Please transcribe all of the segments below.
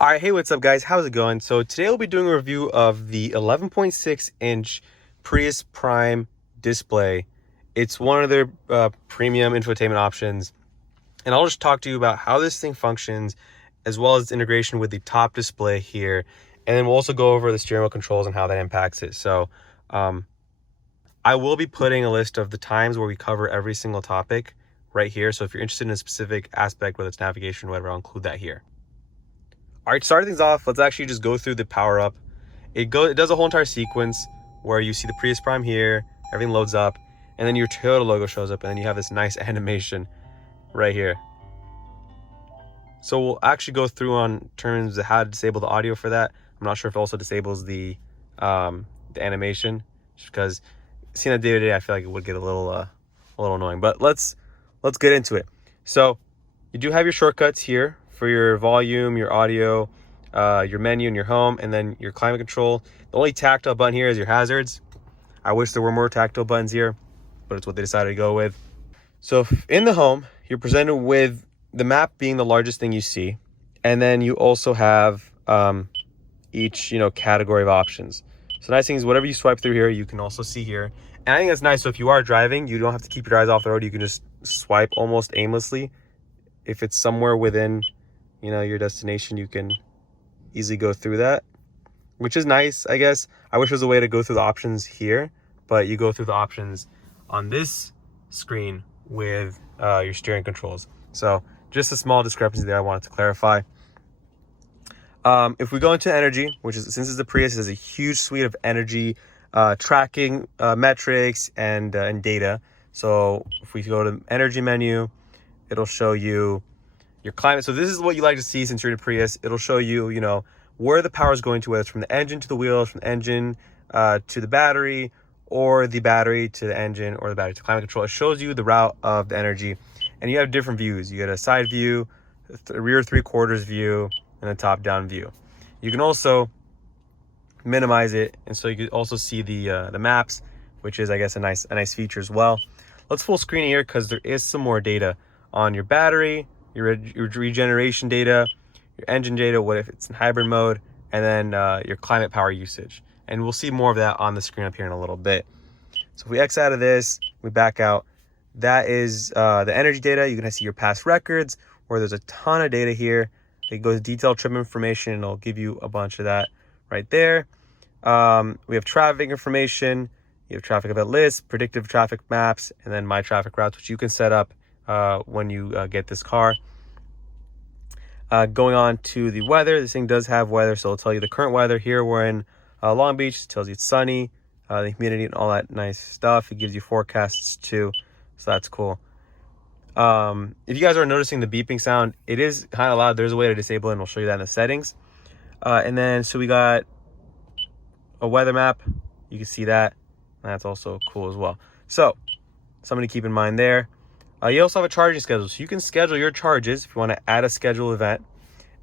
All right, hey, what's up, guys? How's it going? So today we'll be doing a review of the 11.6-inch Prius Prime display. It's one of their premium infotainment options, and I'll just talk to you about how this thing functions, as well as its integration with the top display here, and then we'll also go over the steering wheel controls and how that impacts it. So I will be putting a list of the times where we cover every single topic right here. So if you're interested in a specific aspect, whether it's navigation or whatever, I'll include that here. All right, starting things off, let's actually just go through the power up. It does a whole entire sequence where you see the Prius Prime here, everything loads up, and then your Toyota logo shows up, and then you have this nice animation right here. So we'll actually go through on terms of how to disable the audio for that. I'm not sure if it also disables the animation, just because seeing that day to day, I feel like it would get a little annoying. But let's get into it. So you do have your shortcuts here for your volume, your audio, your menu, and your home, and then your climate control. The only tactile button here is your hazards. I wish there were more tactile buttons here, but it's what they decided to go with. So in the home, you're presented with the map being the largest thing you see, and then you also have each category of options. So the nice thing is whatever you swipe through here, you can also see here. And I think that's nice. So if you are driving, you don't have to keep your eyes off the road. You can just swipe almost aimlessly. If it's somewhere within your destination, you can easily go through that, which is nice, I guess. I wish there was a way to go through the options here, but you go through the options on this screen with your steering controls. So just a small discrepancy there I wanted to clarify. If we go into energy, which is, since it's the Prius, it has a huge suite of energy tracking metrics and data. So if we go to energy menu, it'll show you your climate. So this is what you like to see since you're in a Prius. It'll show you, where the power is going to, whether it's from the engine to the wheels, from the engine to the battery, or the battery to the engine, or the battery to climate control. It shows you the route of the energy, and you have different views. You get a side view, rear 3/4 view, and a top-down view. You can also minimize it, and so you can also see the maps, which is, I guess, a nice feature as well. Let's full screen here because there is some more data on your battery, your regeneration data, your engine data, what if it's in hybrid mode, and then your climate power usage. And we'll see more of that on the screen up here in a little bit. So if we X out of this, we back out, that is the energy data. You can see your past records, where there's a ton of data here. It goes detailed trim information, and it'll give you a bunch of that right there. We have traffic information. You have traffic event list, predictive traffic maps, and then my traffic routes, which you can set up when you get this car. Going on to the weather, this thing does have weather, so it'll tell you the current weather. Here we're in Long Beach. It tells you it's sunny, the humidity, and all that nice stuff. It gives you forecasts too, so that's cool. If you guys are noticing the beeping sound, it is kind of loud. There's a way to disable it, and we'll show you that in the settings. And then so we got a weather map. You can see that. That's also cool as well. So something to keep in mind there. You also have a charging schedule, so you can schedule your charges if you want to add a scheduled event.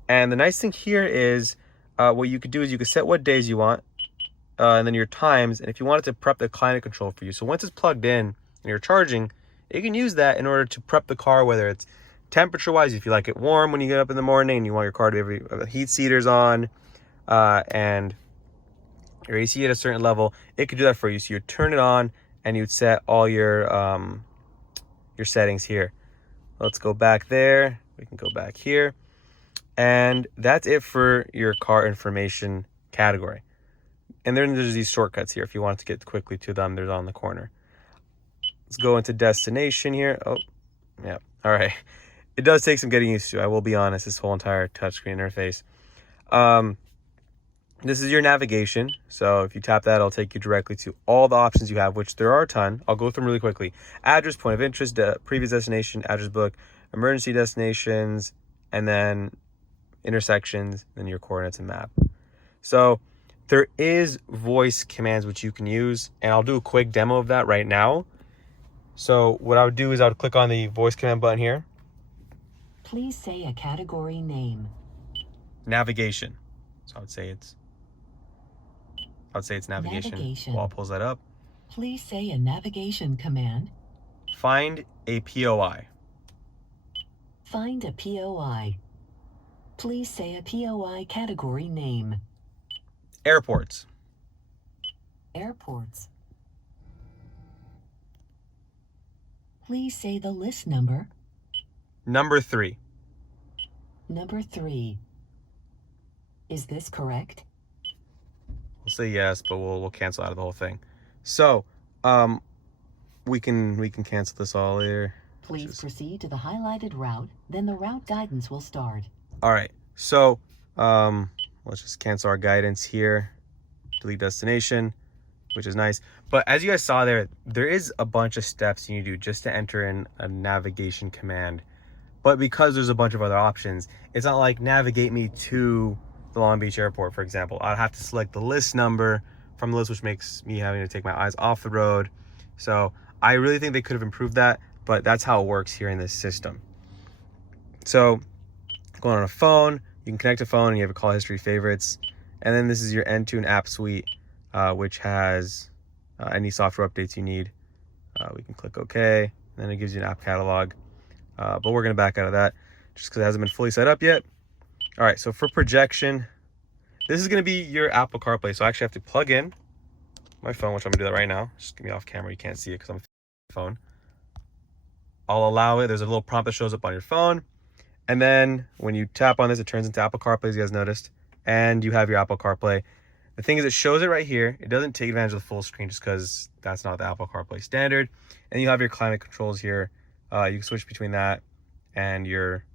And the nice thing here is what you could do is you could set what days you want, and then your times, and if you wanted to prep the climate control for you. So once it's plugged in and you're charging, you can use that in order to prep the car, whether it's temperature wise, if you like it warm when you get up in the morning and you want your car to be heat seaters on, and your AC at a certain level, it could do that for you. So you turn it on and you'd set all your settings here. Let's go back there. We can go back here, and that's it for your car information category. And then there's these shortcuts here if you want to get quickly to them. There's on the corner. Let's go into destination here. Oh, yeah. All right. It does take some getting used to, I will be honest, this whole entire touchscreen interface. This is your navigation. So if you tap that, it'll take you directly to all the options you have, which there are a ton. I'll go through them really quickly. Address, point of interest, previous destination, address book, emergency destinations, and then intersections, then your coordinates and map. So there is voice commands which you can use, and I'll do a quick demo of that right now. So what I would do is I would click on the voice command button here. Please say a category name. Navigation. So I would say it's navigation. While it pulls that up. Please say a navigation command. Find a POI. Find a POI. Please say a POI category name. Airports. Airports. Please say the list number. Number 3. Number 3. Is this correct? We'll say yes, but we'll cancel out of the whole thing. So, we can cancel this all later. Please proceed to the highlighted route, then the route guidance will start. All right, so let's just cancel our guidance here. Delete destination, which is nice. But as you guys saw there is a bunch of steps you need to do just to enter in a navigation command. But because there's a bunch of other options, it's not like navigate me to the Long Beach airport, for example. I'd have to select the list number from the list, which makes me having to take my eyes off the road. So I really think they could have improved that, but that's how it works here in this system. So going on a phone, you can connect a phone and you have a call history, favorites. And then this is your Entune app suite, which has any software updates you need. We can click OK, and then it gives you an app catalog. But we're going to back out of that just because it hasn't been fully set up yet. All right, so for projection, this is going to be your Apple CarPlay. So I actually have to plug in my phone, which I'm going to do that right now. Just give me off camera. You can't see it because I'm on the phone. I'll allow it. There's a little prompt that shows up on your phone. And then when you tap on this, it turns into Apple CarPlay, as you guys noticed. And you have your Apple CarPlay. The thing is, it shows it right here. It doesn't take advantage of the full screen just because that's not the Apple CarPlay standard. And you have your climate controls here. You can switch between that and your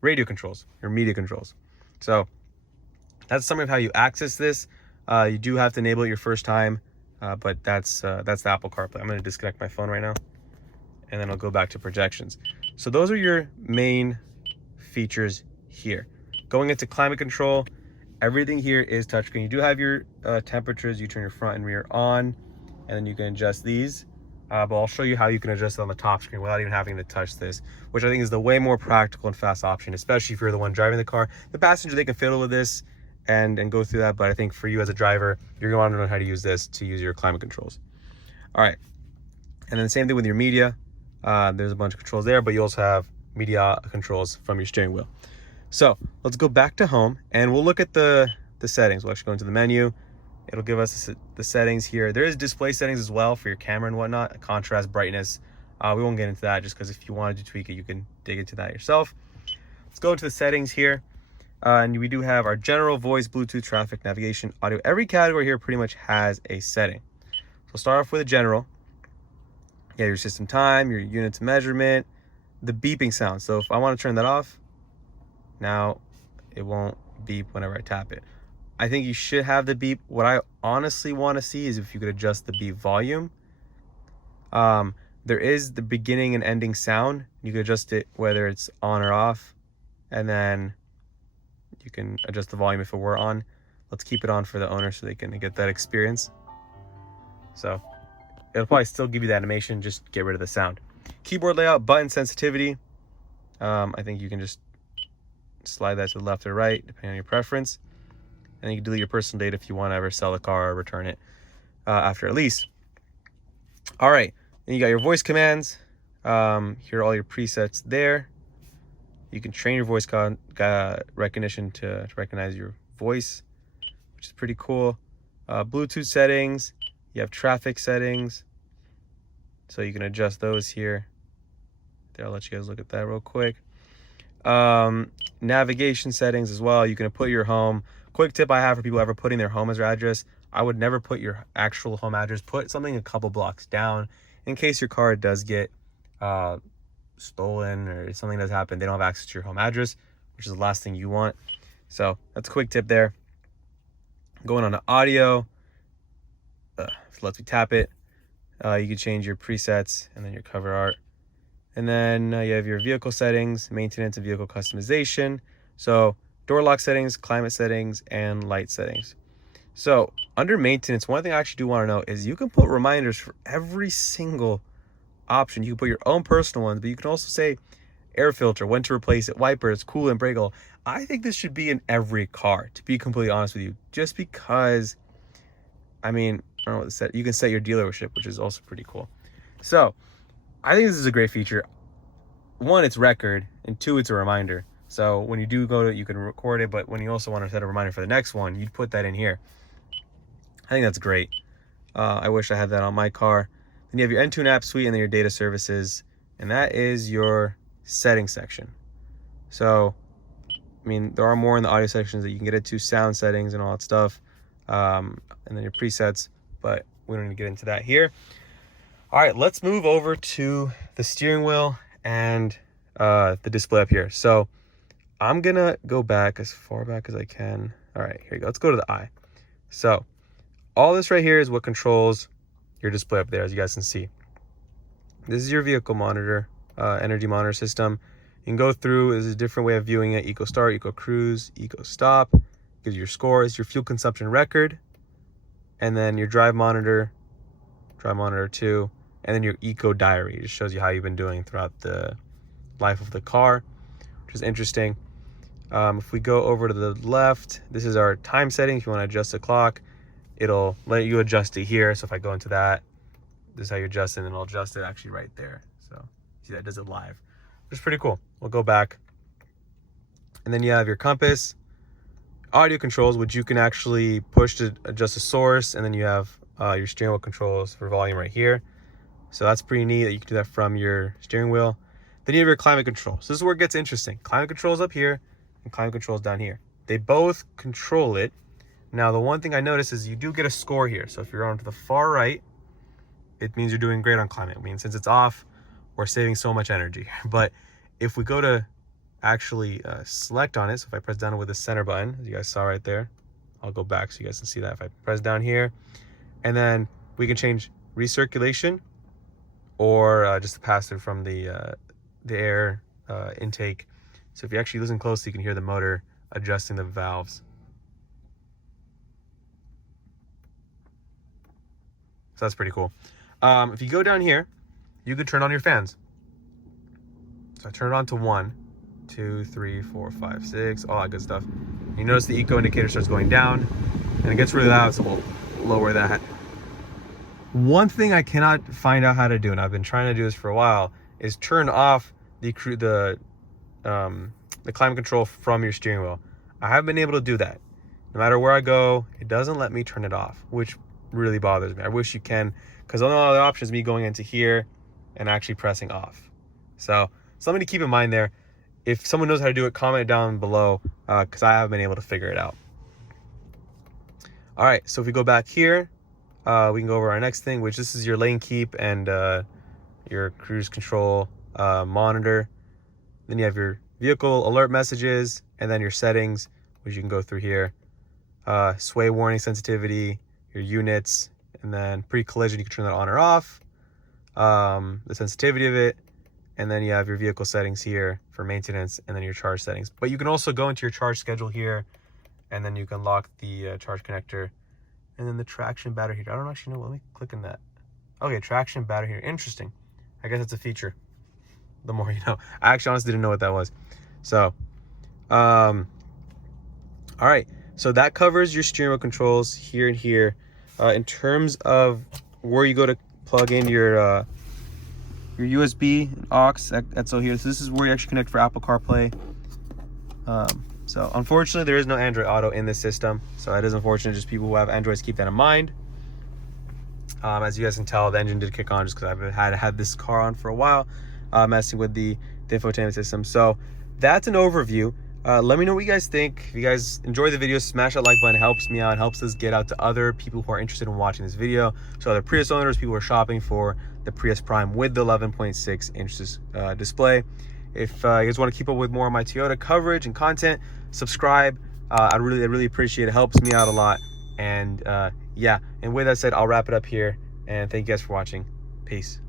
radio controls, your media controls. So that's some of how you access this. You do have to enable it your first time, but that's the Apple CarPlay. I'm going to disconnect my phone right now, and then I'll go back to projections. So those are your main features here. Going into climate control, everything here is touchscreen. You do have your temperatures. You turn your front and rear on, and then you can adjust these. But I'll show you how you can adjust it on the top screen without even having to touch this, which I think is the way more practical and fast option, especially if you're the one driving the car. The passenger, they can fiddle with this and go through that, but I think for you as a driver, you're going to want to know how to use this to use your climate controls. All right, and then the same thing with your media. There's a bunch of controls there, but you also have media controls from your steering wheel. So let's go back to home, and we'll look at the settings. We'll actually go into the menu. It'll give us the settings here. There is display settings as well for your camera and whatnot, contrast, brightness. We won't get into that just because if you wanted to tweak it, you can dig into that yourself. Let's go into the settings here. And we do have our general, voice, Bluetooth, traffic, navigation, audio. Every category here pretty much has a setting. So we'll start off with the general. You have your system time, your units of measurement, the beeping sound. So if I want to turn that off, now it won't beep whenever I tap it. I think you should have the beep. What I honestly want to see is if you could adjust the beep volume. There is the beginning and ending sound. You can adjust it whether it's on or off, and then you can adjust the volume if it were on. Let's keep it on for the owner so they can get that experience. So it'll probably still give you the animation, just get rid of the sound. Keyboard layout, button sensitivity. I think you can just slide that to the left or right, depending on your preference. And you can delete your personal data if you want to ever sell the car or return it after a lease. All right, and you got your voice commands. Here are all your presets there. You can train your voice recognition to recognize your voice, which is pretty cool. Bluetooth settings. You have traffic settings, so you can adjust those here. There, I'll let you guys look at that real quick. Navigation settings as well. You can put your home. Quick tip I have for people ever putting their home as their address: I would never put your actual home address. Put something a couple blocks down in case your car does get stolen or something does happen. They don't have access to your home address, which is the last thing you want. So that's a quick tip there. Going on to audio, if it lets me tap it, you can change your presets and then your cover art. And then you have your vehicle settings, maintenance and vehicle customization. So door lock settings, climate settings, and light settings. So under maintenance, one thing I actually do want to know is you can put reminders for every single option. You can put your own personal ones, but you can also say air filter, when to replace it, wipers, coolant, brake oil. I think this should be in every car, to be completely honest with you, just because, I mean, I don't know what to set. You can set your dealership, which is also pretty cool. So I think this is a great feature. One, it's record, and two, it's a reminder. So when you do go to it, you can record it, but when you also want to set a reminder for the next one, you'd put that in here. I think that's great. I wish I had that on my car. Then you have your Entune app suite and then your data services, and that is your settings section. So, I mean, there are more in the audio sections that you can get into, sound settings and all that stuff, and then your presets, but we don't need to get into that here. All right, let's move over to the steering wheel and the display up here. So I'm gonna go back as far back as I can. All right, here you go. Let's go to the eye. So all this right here is what controls your display up there, as you guys can see. This is your vehicle monitor, energy monitor system. You can go through, there's a different way of viewing it. Eco start, eco cruise, eco stop, gives you your scores, your fuel consumption record, and then your drive monitor 2, and then your eco diary. It just shows you how you've been doing throughout the life of the car, which is interesting. If we go over to the left, this is our time setting. If you want to adjust the clock, it'll let you adjust it here. So if I go into that, this is how you adjust it, and it'll adjust it actually right there. So see, that does it live, which is pretty cool. We'll go back, and then you have your compass, audio controls, which you can actually push to adjust the source, and then you have your steering wheel controls for volume right here. So that's pretty neat that you can do that from your steering wheel. Then you have your climate control. So this is where it gets interesting. Climate controls up here and climate controls down here. They both control it. Now, the one thing I noticed is you do get a score here. So if you're on to the far right, it means you're doing great on climate. I mean, since it's off, we're saving so much energy. But if we go to actually select on it, so if I press down with the center button, as you guys saw right there, I'll go back so you guys can see that. If I press down here, and then we can change recirculation or just the pass-through from the air intake. So if you actually listen closely, you can hear the motor adjusting the valves. So that's pretty cool. If you go down here, you could turn on your fans. So I turn it on to 1, 2, 3, 4, 5, 6, all that good stuff. You notice the eco indicator starts going down, and it gets really loud, so we'll lower that. One thing I cannot find out how to do, and I've been trying to do this for a while, is turn off the climate control from your steering wheel. I haven't been able to do that. No matter where I go, it doesn't let me turn it off, which really bothers me. I wish you can, because the only other option is me going into here and actually pressing off. So something to keep in mind there. If someone knows how to do it, comment down below, because I haven't been able to figure it out. All right, so if we go back here, we can go over our next thing, which this is your lane keep and your cruise control monitor. Then you have your vehicle alert messages, and then your settings, which you can go through here. Sway warning sensitivity, your units, and then pre-collision, you can turn that on or off. The sensitivity of it, and then you have your vehicle settings here for maintenance, and then your charge settings. But you can also go into your charge schedule here, and then you can lock the charge connector, and then the traction battery here. I don't actually know. Let me click on that. Okay, traction battery here. Interesting. I guess it's a feature. The more you know. I actually honestly didn't know what that was. So, all right. So that covers your steering wheel controls here and here. In terms of where you go to plug in your USB aux, that's so here. So this is where you actually connect for Apple CarPlay. So unfortunately, there is no Android Auto in this system. So that is unfortunate. Just people who have Androids, keep that in mind. As you guys can tell, the engine did kick on just because I've had this car on for a while, messing with the infotainment system. So that's an overview. Let me know what you guys think. If you guys enjoy the video, smash that like button. It helps me out. It helps us get out to other people who are interested in watching this video. So other Prius owners, people who are shopping for the Prius Prime with the 11.6 inch display. If you guys want to keep up with more of my Toyota coverage and content, subscribe. I really appreciate it. It helps me out a lot. And yeah, and with that said, I'll wrap it up here. And thank you guys for watching. Peace.